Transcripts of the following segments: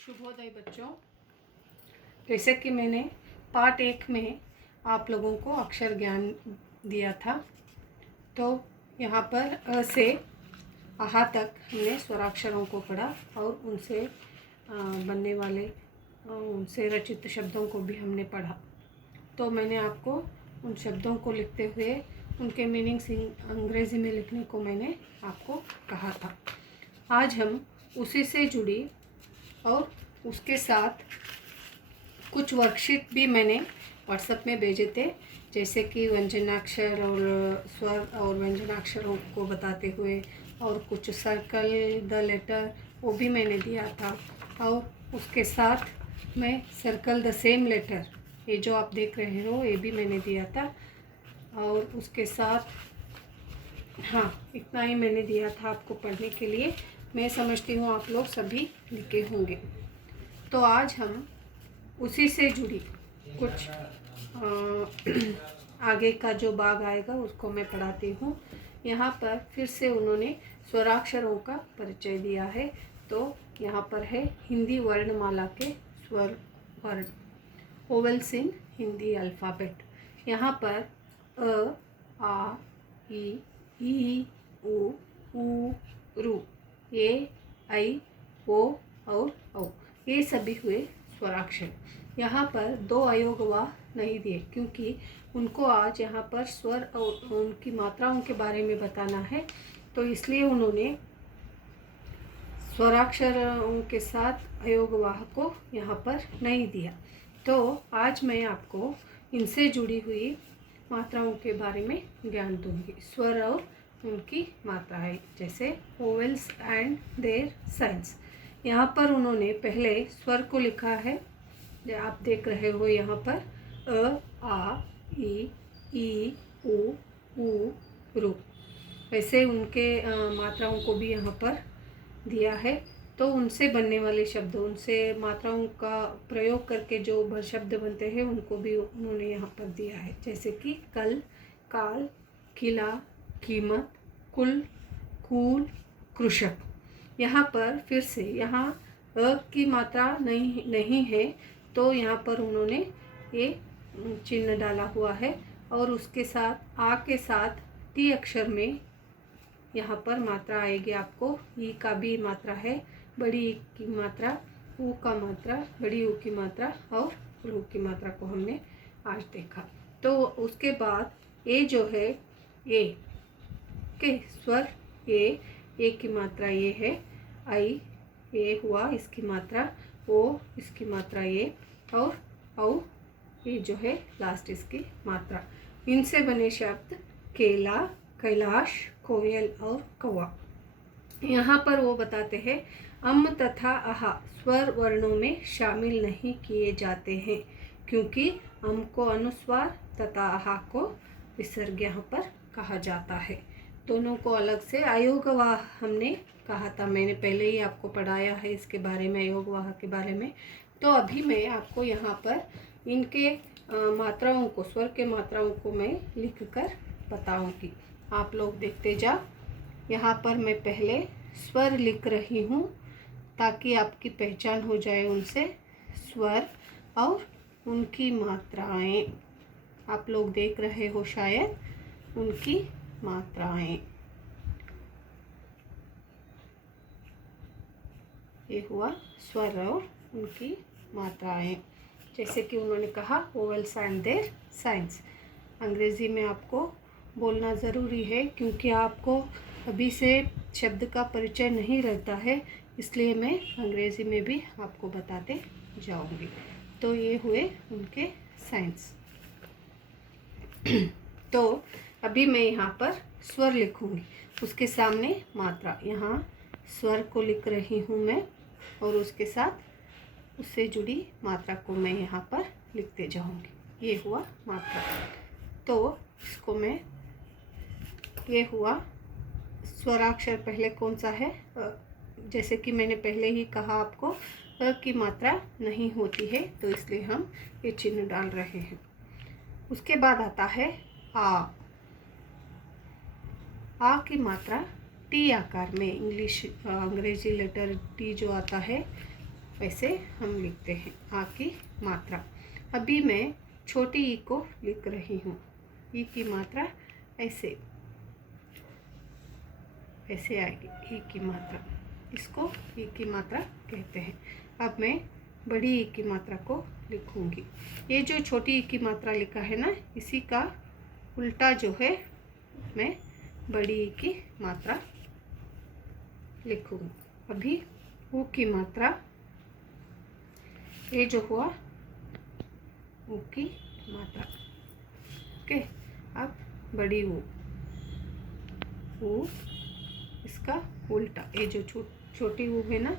शुभोदय बच्चों। जैसे कि मैंने पार्ट 1 में आप लोगों को अक्षर ज्ञान दिया था, तो यहाँ पर अ से आहा तक हमने स्वराक्षरों को पढ़ा और उनसे बनने वाले उनसे रचित शब्दों को भी हमने पढ़ा। तो मैंने आपको उन शब्दों को लिखते हुए उनके मीनिंग्स अंग्रेज़ी में लिखने को मैंने आपको कहा था। आज हम उसी से जुड़ी और उसके साथ कुछ वर्कशीट भी मैंने व्हाट्सएप में भेजे थे, जैसे कि व्यंजनाक्षर और स्वर और व्यंजनाक्षरों को बताते हुए, और कुछ सर्कल द लेटर वो भी मैंने दिया था, और उसके साथ मैं सर्कल द सेम लेटर, ये जो आप देख रहे हो ये भी मैंने दिया था। और उसके साथ हाँ, इतना ही मैंने दिया था आपको पढ़ने के लिए। मैं समझती हूँ आप लोग सभी लिखे होंगे। तो आज हम उसी से जुड़ी कुछ आगे का जो भाग आएगा उसको मैं पढ़ाती हूँ। यहाँ पर फिर से उन्होंने स्वराक्षरों का परिचय दिया है। तो यहाँ पर है हिंदी वर्णमाला के स्वर वर्ण, ओवेल्स इन हिंदी अल्फ़ाबेट। यहाँ पर अ, आ, ई, उ, रू, ए, ऐ, ओ और औ, ये सभी हुए स्वराक्षर। यहाँ पर दो अयोगवाह नहीं दिए, क्योंकि उनको आज यहाँ पर स्वर और उनकी मात्राओं के बारे में बताना है, तो इसलिए उन्होंने स्वराक्षरों के साथ अयोगवाह को यहाँ पर नहीं दिया। तो आज मैं आपको इनसे जुड़ी हुई मात्राओं के बारे में ज्ञान दूंगी, स्वर और उनकी मात्राएं, जैसे ओवेल्स एंड देयर साइंस। यहाँ पर उन्होंने पहले स्वर को लिखा है, जो आप देख रहे हो यहाँ पर अ, आ, ई, उ, रू। वैसे उनके मात्राओं को भी यहाँ पर दिया है। तो उनसे बनने वाले शब्द, उनसे मात्राओं का प्रयोग करके जो शब्द बनते हैं उनको भी उन्होंने यहाँ पर दिया है, जैसे कि कल, काल, किला, कीमत, कुल, कूल, कृषक। यहाँ पर फिर से यहाँ अ की मात्रा नहीं है, तो यहाँ पर उन्होंने ये चिन्ह डाला हुआ है, और उसके साथ आ के साथ टी अक्षर में यहाँ पर मात्रा आएगी आपको। ई का भी मात्रा है, बड़ी ई की मात्रा, ऊ का मात्रा, बड़ी ऊ की मात्रा और रू की मात्रा को हमने आज देखा। तो उसके बाद ए जो है, ए के स्वर ए की मात्रा ये है, आई ए हुआ इसकी मात्रा, ओ इसकी मात्रा ये, और औ ये जो है लास्ट इसकी मात्रा। इनसे बने शब्द केला, कैलाश, कोयल और कौवा। यहाँ पर वो बताते हैं अम तथा आहा स्वर वर्णों में शामिल नहीं किए जाते हैं, क्योंकि अम को अनुस्वार तथा आहा को विसर्ग यहाँ पर कहा जाता है। दोनों को अलग से अयोगवाह हमने कहा था, मैंने पहले ही आपको पढ़ाया है इसके बारे में, अयोगवाह के बारे में। तो अभी मैं आपको यहाँ पर इनके मात्राओं को, स्वर के मात्राओं को मैं लिख कर बताऊँगी, आप लोग देखते जाओ। यहाँ पर मैं पहले स्वर लिख रही हूँ ताकि आपकी पहचान हो जाए उनसे। स्वर और उनकी मात्राएं आप लोग देख रहे हो शायद, उनकी मात्राएं। ये हुआ स्वर और उनकी मात्राएं। जैसे कि उन्होंने कहा ओवेल्स एंड देयर साइंस। अंग्रेज़ी में आपको बोलना ज़रूरी है, क्योंकि आपको अभी से शब्द का परिचय नहीं रहता है, इसलिए मैं अंग्रेज़ी में भी आपको बताते जाऊंगी। तो ये हुए उनके साइंस। तो अभी मैं यहाँ पर स्वर लिखूंगी, उसके सामने मात्रा। यहाँ स्वर को लिख रही हूँ मैं, और उसके साथ उससे जुड़ी मात्रा को मैं यहाँ पर लिखते जाऊंगी। ये हुआ मात्रा। तो इसको मैं, ये हुआ स्वराक्षर। पहले कौन सा है? जैसे कि मैंने पहले ही कहा आपको, अ की मात्रा नहीं होती है, तो इसलिए हम ये चिन्ह डाल रहे हैं। उसके बाद आता है आ की मात्रा टी आकार में, अंग्रेजी लेटर टी जो आता है ऐसे हम लिखते हैं आ की मात्रा। अभी मैं छोटी ई को लिख रही हूँ। ई की मात्रा ऐसे ऐसे आएगी ई की मात्रा, इसको ई की मात्रा कहते हैं। अब मैं बड़ी ई की मात्रा को लिखूंगी। ये जो छोटी ई की मात्रा लिखा है ना, इसी का उल्टा जो है मैं बड़ी ई की मात्रा लिखूंगी। अभी ऊ की मात्रा, ये जो हुआ ऊ की मात्रा। ओके, अब बड़ी ऊ, ऊ इसका उल्टा, ये जो छोटी ऊ है ना,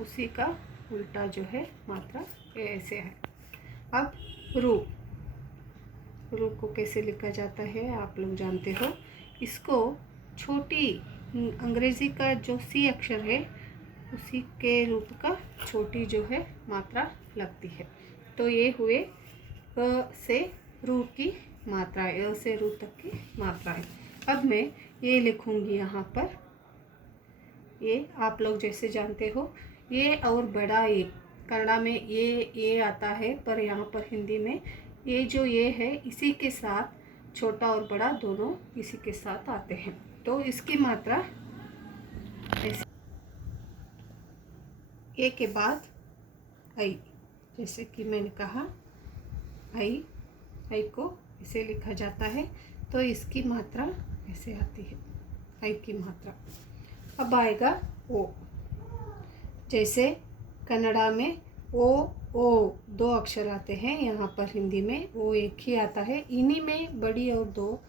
उसी का उल्टा जो है मात्रा ये ऐसे है। अब रू, रू को कैसे लिखा जाता है आप लोग जानते हो। इसको छोटी अंग्रेजी का जो सी अक्षर है उसी के रूप का छोटी जो है मात्रा लगती है। तो ये हुए अ से रू की मात्रा है, अ से रू तक की मात्रा है। अब मैं ये लिखूंगी यहाँ पर, ये आप लोग जैसे जानते हो ये और बड़ा ये, कन्नड़ा में ये आता है, पर यहाँ पर हिंदी में ये जो ये है इसी के साथ छोटा और बड़ा दोनों इसी के साथ आते हैं। तो इसकी मात्रा ऐसे, ए के बाद आई, जैसे कि मैंने कहा आई, आई को इसे लिखा जाता है। तो इसकी मात्रा ऐसे आती है आई की मात्रा। अब आएगा ओ, जैसे कन्नड़ा में ओ दो अक्षर आते हैं, यहाँ पर हिंदी में ओ एक ही आता है। इन्हीं में बड़ी और दो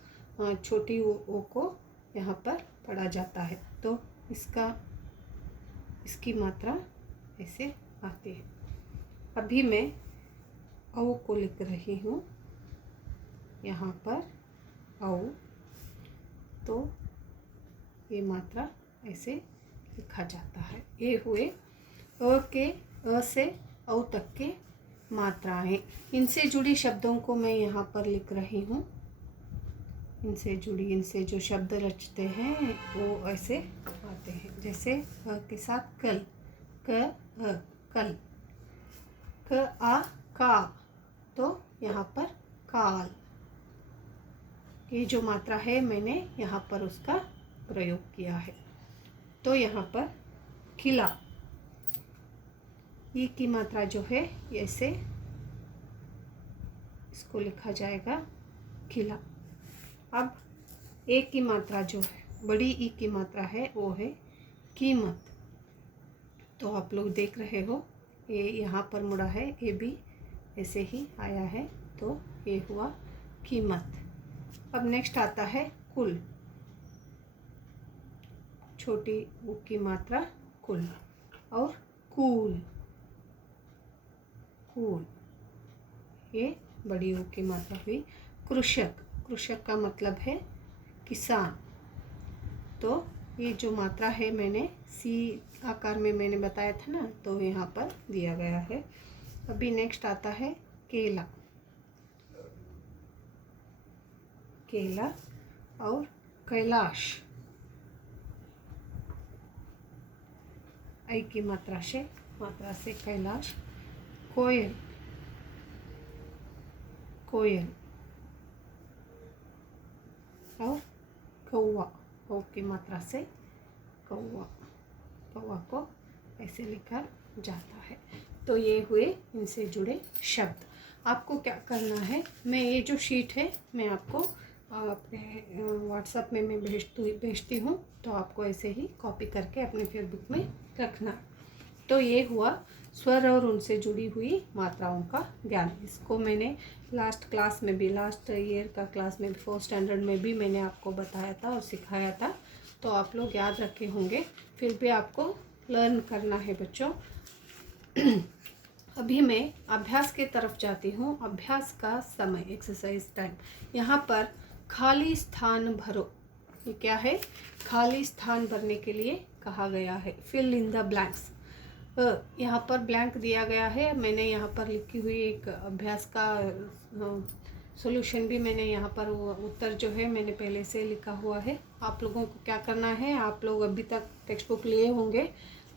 छोटी ओ को यहाँ पर पढ़ा जाता है। तो इसकी मात्रा ऐसे आती है। अभी मैं औ को लिख रही हूँ यहाँ पर औ, तो ये मात्रा ऐसे लिखा जाता है। ये हुए अ से औ तक के मात्राएं। इनसे जुड़ी शब्दों को मैं यहाँ पर लिख रही हूँ। इनसे जो शब्द रचते हैं वो ऐसे आते हैं। जैसे अ के साथ कल, कल, क आ का, तो यहाँ पर काल। ये जो मात्रा है मैंने यहाँ पर उसका प्रयोग किया है। तो यहाँ पर खिला, ये की मात्रा जो है ऐसे इसको लिखा जाएगा खिला। अब ए की मात्रा जो है, बड़ी ई की मात्रा है वो है कीमत। तो आप लोग देख रहे हो ये यहाँ पर मुड़ा है, ये भी ऐसे ही आया है, तो ये हुआ कीमत। अब नेक्स्ट आता है कुल, छोटी ऊ की मात्रा कुल, और कूल, कूल, ये बड़ी ऊ की मात्रा हुई। कृषक, कृषक का मतलब है किसान। तो ये जो मात्रा है मैंने सी आकार में मैंने बताया था ना, तो यहाँ पर दिया गया है। अभी नेक्स्ट आता है केला, केला और कैलाश, आई की मात्रा से कैलाश। कोयल, कोयल और कौवा, ओ की मात्रा से कौवा, कौवा को ऐसे लिखा जाता है। तो ये हुए इनसे जुड़े शब्द। आपको क्या करना है, मैं ये जो शीट है मैं आपको अपने व्हाट्सएप में मैं भेजती हूँ, तो आपको ऐसे ही कॉपी करके अपने फेसबुक में रखना। तो ये हुआ स्वर और उनसे जुड़ी हुई मात्राओं का ज्ञान। इसको मैंने लास्ट क्लास में भी, लास्ट ईयर का क्लास में भी, 4th स्टैंडर्ड में भी मैंने आपको बताया था और सिखाया था, तो आप लोग याद रखे होंगे। फिर भी आपको लर्न करना है बच्चों। अभी मैं अभ्यास के तरफ जाती हूँ। अभ्यास का समय, एक्सरसाइज टाइम। यहाँ पर खाली स्थान भरो, ये क्या है, खाली स्थान भरने के लिए कहा गया है। फिल इन द ब्लैंक्स, यहाँ पर ब्लैंक दिया गया है। मैंने यहाँ पर लिखी हुई एक अभ्यास का सॉल्यूशन भी मैंने यहाँ पर, उत्तर जो है मैंने पहले से लिखा हुआ है। आप लोगों को क्या करना है, आप लोग अभी तक टेक्स्ट बुक लिए होंगे,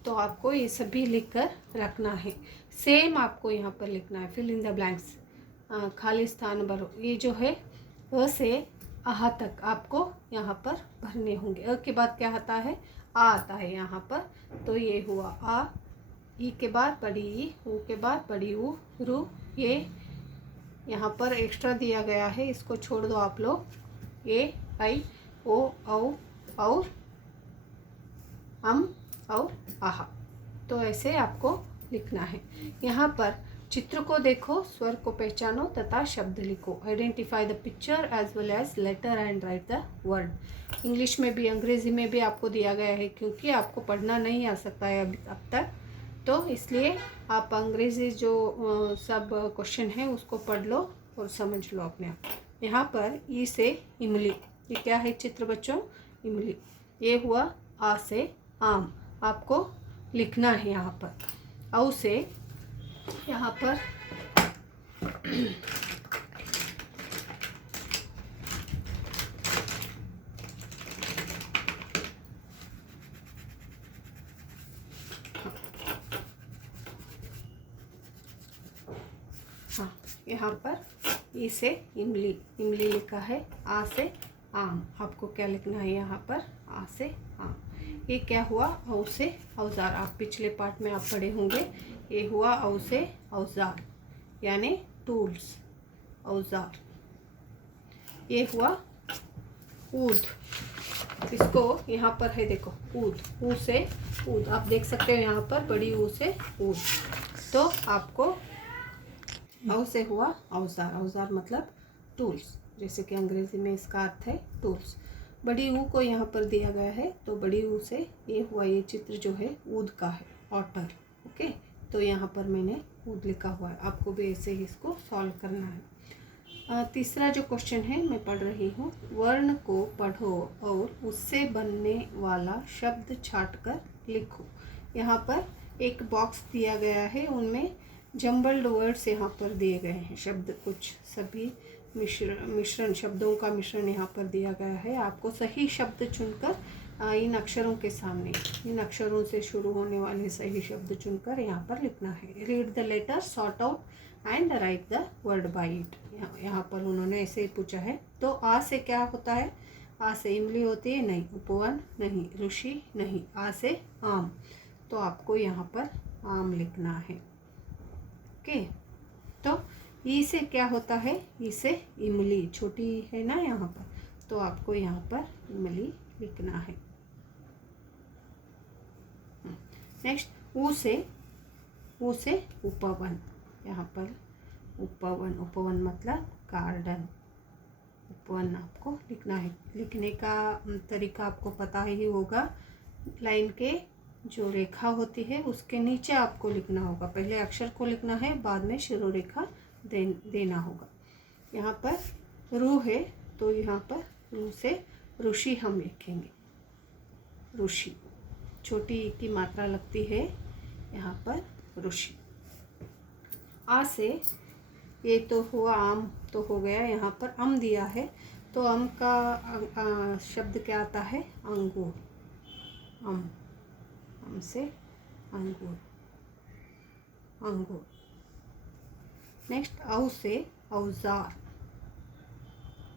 तो आपको ये सभी लिख कर रखना है। सेम आपको यहाँ पर लिखना है, फिल इन द ब्लैंक्स, खाली स्थान भरो। ये जो है अ से आह तक आपको यहाँ पर भरने होंगे। अ के बाद क्या आता है, आ आता है यहाँ पर। तो ये हुआ आ, ई के बाद बड़ी ई, ऊ के बाद बड़ी ऊ, रू। ये यहाँ पर एक्स्ट्रा दिया गया है, इसको छोड़ दो आप लोग। ए, आई, ओ, औ और और आहा। तो ऐसे आपको लिखना है। यहाँ पर चित्र को देखो, स्वर को पहचानो तथा शब्द लिखो। Identify the picture as well as letter and write the word. English में भी अंग्रेज़ी में भी आपको दिया गया है, क्योंकि आपको पढ़ना नहीं आ सकता है अब तक, तो इसलिए आप अंग्रेज़ी जो सब क्वेश्चन है उसको पढ़ लो और समझ लो अपने आप। यहाँ पर ई से इमली, ये क्या है चित्र बच्चों, इमली। ये हुआ आ से आम, आपको लिखना है यहाँ पर। औ से यहाँ पर हाँ, यहाँ पर ई से इमली, इमली लिखा है। आ से आम, आपको क्या लिखना है यहाँ पर, आ से आम। ये क्या हुआ, औ से औजार, आप पिछले पार्ट में आप पढ़े होंगे। ये हुआ औ से औजार, यानी टूल्स, औजार। ये हुआ ऊद, इसको यहाँ पर है देखो, ऊद, ऊ से ऊद, आप देख सकते हो यहाँ पर बड़ी ऊ से ऊद। तो आपको औ से हुआ औजार, औजार मतलब टूल्स, जैसे कि अंग्रेजी में इसका अर्थ है टूल्स। बड़ी ऊ को यहाँ पर दिया गया है, तो बड़ी ऊ से ये हुआ, ये चित्र जो है ऊद का है, ऑटर। ओके, तो यहाँ पर मैंने ऊद लिखा हुआ है, आपको भी ऐसे ही इसको सॉल्व करना है। तीसरा जो क्वेश्चन है मैं पढ़ रही हूँ। वर्ण को पढ़ो और उससे बनने वाला शब्द छाट कर लिखो। यहाँ पर एक बॉक्स दिया गया है, उनमें जम्बल्ड वर्ड्स यहाँ पर दिए गए हैं, शब्द कुछ सभी मिश्रण शब्दों का मिश्रण यहाँ पर दिया गया है। आपको सही शब्द चुनकर इन अक्षरों के सामने, इन अक्षरों से शुरू होने वाले सही शब्द चुनकर यहाँ पर लिखना है। Read the letter, sort out and write the word by it. यहाँ पर उन्होंने ऐसे ही पूछा है। तो आ से क्या होता है, आ से इमली होती है, नहीं। उपवन नहीं, ऋषि नहीं। आ से आम, तो आपको यहाँ पर आम लिखना है। ओके, तो ई से क्या होता है, ई से इमली, छोटी है ना यहाँ पर, तो आपको यहाँ पर इमली लिखना है। नेक्स्ट ऊ से उपवन, यहाँ पर उपवन, उपवन मतलब गार्डन, उपवन आपको लिखना है। लिखने का तरीका आपको पता ही होगा, लाइन के जो रेखा होती है उसके नीचे आपको लिखना होगा। पहले अक्षर को लिखना है, बाद में शिरोरेखा देना होगा। यहाँ पर रू है, तो यहाँ पर रू से ऋषि हम लिखेंगे, ऋषि, छोटी ई की मात्रा लगती है यहाँ पर, ऋषि। आ से ये तो हुआ आम, तो हो गया, यहाँ पर अम दिया है, तो अम का शब्द क्या आता है, अंगूर, अम, अम से अंगूर, अंगूर। नेक्स्ट औ से औजार,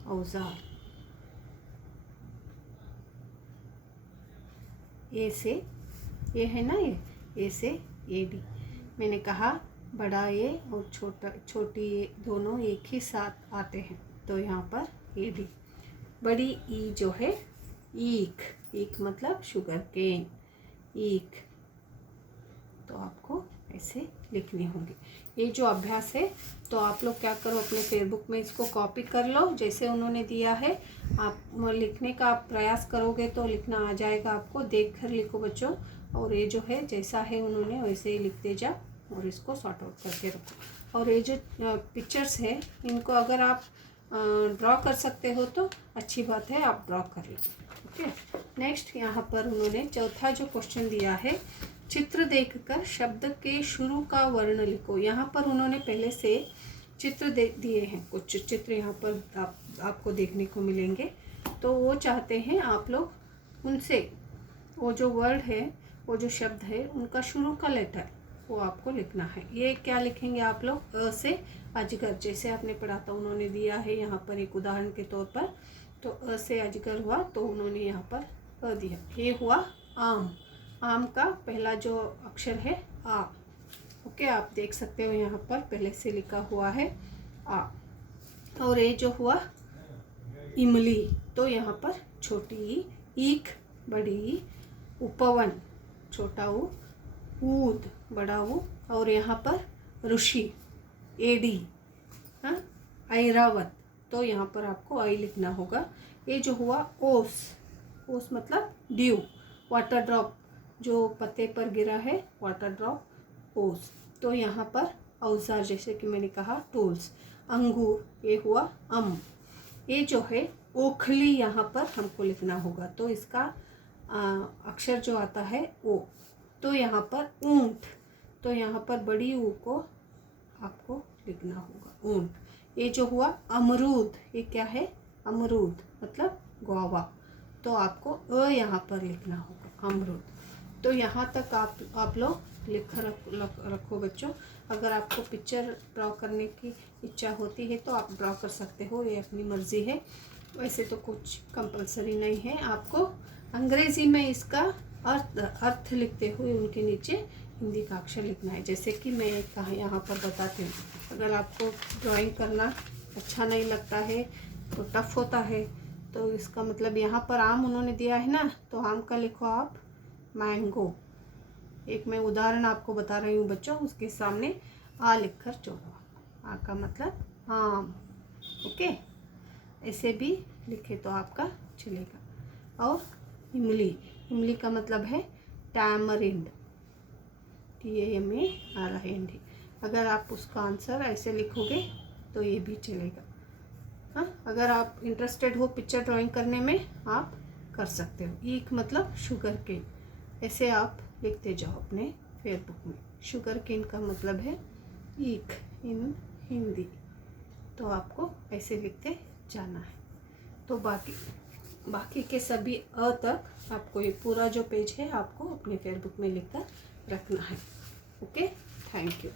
औजार। ए से, ये है ना, ये से ये डी। मैंने कहा बड़ा ए और छोटी ए दोनों एक ही साथ आते हैं, तो यहाँ पर ए डी। बड़ी ई जो है ईख, ईख मतलब शुगर केन, ईख, तो आपको ऐसे लिखनी होगी। ये जो अभ्यास है, तो आप लोग क्या करो, अपने फेसबुक में इसको कॉपी कर लो, जैसे उन्होंने दिया है। आप लिखने का आप प्रयास करोगे तो लिखना आ जाएगा आपको। देख कर लिखो बच्चों, और ये जो है जैसा है उन्होंने वैसे ही लिखते जाओ और इसको सॉर्ट आउट करके रखो। और ये जो पिक्चर्स है, इनको अगर आप ड्रॉ कर सकते हो तो अच्छी बात है, आप ड्रॉ कर लो। ओके, नेक्स्ट यहाँ पर उन्होंने चौथा जो क्वेश्चन दिया है, चित्र देखकर शब्द के शुरू का वर्ण लिखो। यहाँ पर उन्होंने पहले से चित्र दिए हैं, कुछ चित्र यहाँ पर आपको देखने को मिलेंगे। तो वो चाहते हैं आप लोग उनसे वो जो वर्ड है वो जो शब्द है उनका शुरू का लेटर वो आपको लिखना है। ये क्या लिखेंगे आप लोग, अ से अजगर, जैसे आपने पढ़ा था, उन्होंने दिया है यहाँ पर एक उदाहरण के तौर पर। तो अ से अजगर हुआ तो उन्होंने यहाँ पर अ दिया। ये हुआ आम, आम का पहला जो अक्षर है आ। ओके, आप देख सकते हो यहाँ पर पहले से लिखा हुआ है आ। और ये जो हुआ इमली, तो यहाँ पर छोटी ई, ईख बड़ी ई, उपवन छोटा ऊ, ऊद बड़ा ऊ, और यहाँ पर ऋषि एडी, हाँ, ऐरावत, तो यहाँ पर आपको आई लिखना होगा। ये जो हुआ ओस, ओस मतलब ड्यू, वाटर ड्रॉप जो पत्ते पर गिरा है, वाटर ड्रॉप ओस। तो यहाँ पर औजार जैसे कि मैंने कहा टूल्स, अंगूर, ये हुआ अम। ये जो है ओखली यहाँ पर हमको लिखना होगा, तो इसका अक्षर जो आता है ओ। तो यहाँ पर ऊंट, तो यहाँ पर बड़ी ऊ को आपको लिखना होगा ऊंट। ये जो हुआ अमरूद, ये क्या है, अमरूद मतलब गुआवा, तो आपको अ यहाँ पर लिखना होगा अमरूद। तो यहाँ तक आप लोग लिख रखो बच्चों। अगर आपको पिक्चर ड्रॉ करने की इच्छा होती है तो आप ड्रॉ कर सकते हो, ये अपनी मर्ज़ी है। वैसे तो कुछ कंपलसरी नहीं है। आपको अंग्रेज़ी में इसका अर्थ लिखते हुए उनके नीचे हिंदी का अक्षर लिखना है। जैसे कि मैं कहाँ यहाँ पर बताती हूँ, अगर आपको ड्राइंग करना अच्छा नहीं लगता है तो टफ होता है, तो इसका मतलब यहाँ पर आम उन्होंने दिया है ना, तो आम का लिखो आप मैंगो। एक मैं उदाहरण आपको बता रही हूँ बच्चों, उसके सामने आ लिख कर जोड़ो, आ का मतलब आम। ओके, ऐसे भी लिखे तो आपका चलेगा। और इमली, इमली का मतलब है टैमरिंड, TAMARIND। अगर आप उसका आंसर ऐसे लिखोगे तो ये भी चलेगा। हाँ, अगर आप इंटरेस्टेड हो पिक्चर ड्राइंग करने में आप कर सकते हो। ईख मतलब शुगर केन, ऐसे आप लिखते जाओ अपने फेसबुक में। शुगर केन का मतलब है ईख इन हिंदी, तो आपको ऐसे लिखते जाना है। तो बाकी के सभी अ तक आपको ये पूरा जो पेज है आपको अपने फेसबुक में लिखकर रखना है। Okay, thank you.